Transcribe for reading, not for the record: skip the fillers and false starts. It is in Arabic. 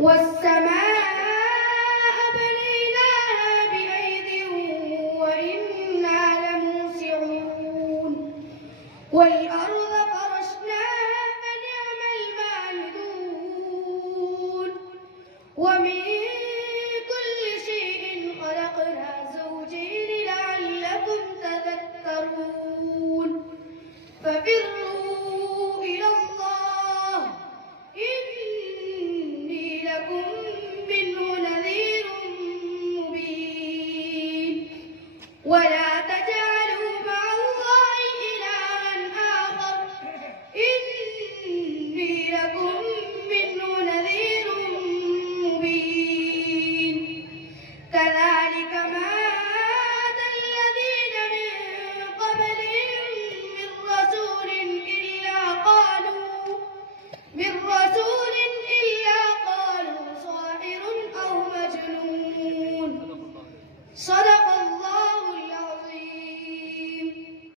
والسماء بنيناها بأيد وإنا لموسعون والأرض فرشناها فنعم الماهدون ومن كل شيء خلقنا زوجين لعلكم تذكرون ففروا إلى الله إني لكم منه نذير مبين ولا